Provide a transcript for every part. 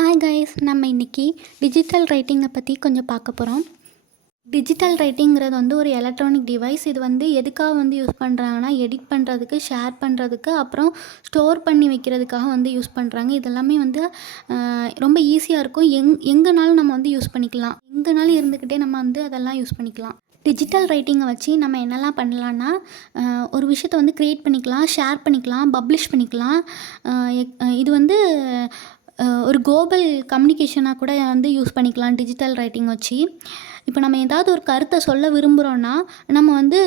Hi guys, நம்ம இன்றைக்கி digital ரைட்டிங்கை பற்றி கொஞ்சம் பார்க்க போகிறோம். டிஜிட்டல் ரைட்டிங்கிறது வந்து ஒரு எலக்ட்ரானிக் டிவைஸ். இது வந்து எதுக்காக வந்து யூஸ் பண்ணுறாங்கன்னா, எடிட் பண்ணுறதுக்கு, ஷேர் பண்ணுறதுக்கு, அப்புறம் ஸ்டோர் பண்ணி வைக்கிறதுக்காக வந்து யூஸ் பண்ணுறாங்க. இதெல்லாமே வந்து ரொம்ப ஈஸியாக இருக்கும். எங்கேனாலும் நம்ம வந்து யூஸ் பண்ணிக்கலாம். எங்கேனாலும் இருந்துக்கிட்டே நம்ம வந்து அதெல்லாம் யூஸ் பண்ணிக்கலாம். டிஜிட்டல் ரைட்டிங்கை வச்சு நம்ம என்னெல்லாம் பண்ணலான்னா, ஒரு விஷயத்தை வந்து க்ரியேட் பண்ணிக்கலாம், ஷேர் பண்ணிக்கலாம், பப்ளிஷ் பண்ணிக்கலாம். இது வந்து ஒரு குளோபல் கம்யூனிகேஷனாக கூட வந்து யூஸ் பண்ணிக்கலாம் டிஜிட்டல் ரைட்டிங் வச்சு. இப்போ நம்ம ஏதாவது ஒரு கருத்தை சொல்ல விரும்புகிறோன்னா நம்ம வந்து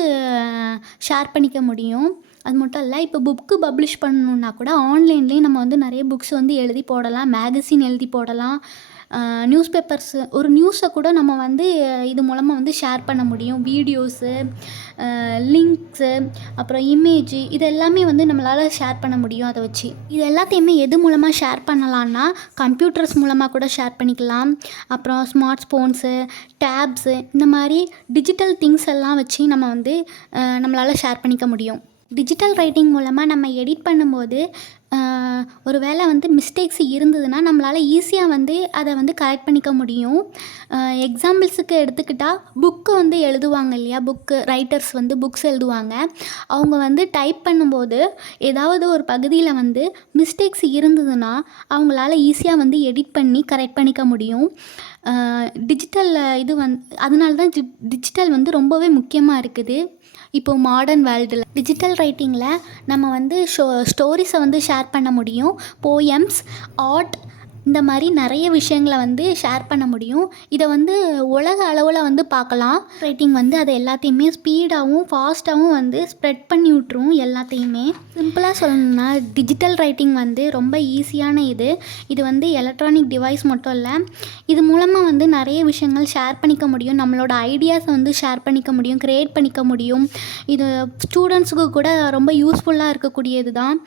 ஷேர் பண்ணிக்க முடியும். அது மட்டும் இல்லை, இப்போ புக்கு பப்ளிஷ் பண்ணணுன்னா கூட ஆன்லைன்லேயே நம்ம வந்து நிறைய புக்ஸ் வந்து எழுதி போடலாம், மேகசின் எழுதி போடலாம், நியூஸ் பேப்பர்ஸு ஒரு நியூஸை கூட நம்ம வந்து இது மூலமாக வந்து ஷேர் பண்ண முடியும். வீடியோஸு, லிங்க்ஸு, அப்புறம் இமேஜு, இது எல்லாமே வந்து நம்மளால் ஷேர் பண்ண முடியும். அதை வச்சு இது எல்லாத்தையுமே எது மூலமாக ஷேர் பண்ணலான்னா, கம்ப்யூட்டர்ஸ் மூலமாக கூட ஷேர் பண்ணிக்கலாம். அப்புறம் ஸ்மார்ட் ஃபோன்ஸு, டேப்ஸு, இந்த மாதிரி டிஜிட்டல் திங்ஸ் எல்லாம் வச்சு நம்ம வந்து நம்மளால் ஷேர் பண்ணிக்க முடியும். டிஜிட்டல் ரைட்டிங் மூலமாக நம்ம எடிட் பண்ணும்போது ஒரு வேளை வந்து மிஸ்டேக்ஸ் இருந்ததுன்னா நம்மளால் ஈஸியாக வந்து அதை வந்து கரெக்ட் பண்ணிக்க முடியும். எக்ஸாம்பிள்ஸுக்கு எடுத்துக்கிட்டால், புக்கு வந்து எழுதுவாங்க இல்லையா, ரைட்டர்ஸ் வந்து புக்ஸ் எழுதுவாங்க. அவங்க வந்து டைப் பண்ணும்போது ஏதாவது ஒரு பகுதியில் வந்து மிஸ்டேக்ஸ் இருந்ததுன்னா அவங்களால ஈஸியாக வந்து எடிட் பண்ணி கரெக்ட் பண்ணிக்க முடியும். டிஜிட்டல் அதனால தான் டிஜிட்டல் வந்து ரொம்பவே முக்கியமாக இருக்குது. இப்போது மாடர்ன் வேர்ல்டில் டிஜிட்டல் ரைட்டிங்கில் நம்ம வந்து ஸ்டோரிஸை வந்து ஷேர் பண்ண முடியும். போயம்ஸ், ஆர்ட், இந்த மாதிரி நிறைய விஷயங்களை வந்து ஷேர் பண்ண முடியும். இதை வந்து உலக அளவில் வந்து பார்க்கலாம். ரைட்டிங் வந்து அதை எல்லாத்தையுமே ஸ்பீடாகவும் ஃபாஸ்ட்டாகவும் வந்து ஸ்ப்ரெட் பண்ணி விட்ரும். எல்லாத்தையுமே சிம்பிளாக சொல்லணும்னா, டிஜிட்டல் ரைட்டிங் வந்து ரொம்ப ஈஸியான இது வந்து எலக்ட்ரானிக் டிவைஸ் மட்டும் இல்லை, இது மூலமாக வந்து நிறைய விஷயங்கள் ஷேர் பண்ணிக்க முடியும். நம்மளோட ஐடியாஸை வந்து ஷேர் பண்ணிக்க முடியும், க்ரியேட் பண்ணிக்க முடியும். இது ஸ்டூடெண்ட்ஸுக்கு கூட ரொம்ப யூஸ்ஃபுல்லாக இருக்கக்கூடியது தான்.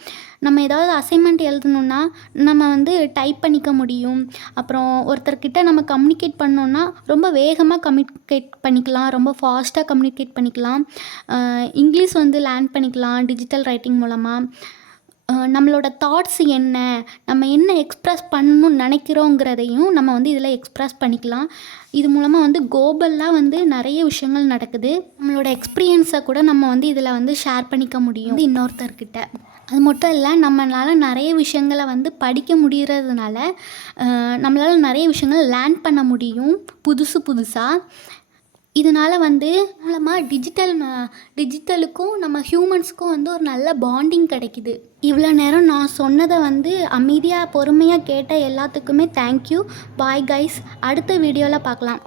நம்ம ஏதாவது அசைன்மெண்ட் எழுதணுன்னா நம்ம வந்து டைப் பண்ணிக்க முடியும். அப்புறம் ஒருத்தர்கிட்ட நம்ம கம்யூனிகேட் பண்ணோன்னா ரொம்ப வேகமாக கம்யூனிகேட் பண்ணிக்கலாம், ரொம்ப ஃபாஸ்ட்டாக கம்யூனிகேட் பண்ணிக்கலாம். இங்கிலீஷ் வந்து லேர்ன் பண்ணிக்கலாம் டிஜிட்டல் ரைட்டிங் மூலமாக. நம்மளோட தாட்ஸ் என்ன, நம்ம என்ன எக்ஸ்ப்ரெஸ் பண்ணணும்னு நினைக்கிறோங்கிறதையும் நம்ம வந்து இதில் எக்ஸ்ப்ரெஸ் பண்ணிக்கலாம். இது மூலமாக வந்து குளோபலாக வந்து நிறைய விஷயங்கள் நடக்குது. நம்மளோட எக்ஸ்பீரியன்ஸை கூட நம்ம வந்து இதில் வந்து ஷேர் பண்ணிக்க முடியும் இன்னொருத்தர்கிட்ட. அது மட்டும் இல்லை, நம்மளால் நிறைய விஷயங்களை வந்து படிக்க முடிகிறதுனால நம்மளால் நிறைய விஷயங்கள் லேர்ன் பண்ண முடியும் புதுசாக. இதனால் வந்து மூலமாக டிஜிட்டலுக்கும் நம்ம ஹியூமன்ஸுக்கும் வந்து ஒரு நல்ல பாண்டிங் கிடைக்கிது. இவ்வளோ நேரம் நான் சொன்னதை வந்து அமைதியாக பொறுமையாக கேட்ட எல்லாத்துக்குமே தேங்க்யூ. பாய் கைஸ், அடுத்த வீடியோவில் பார்க்கலாம்.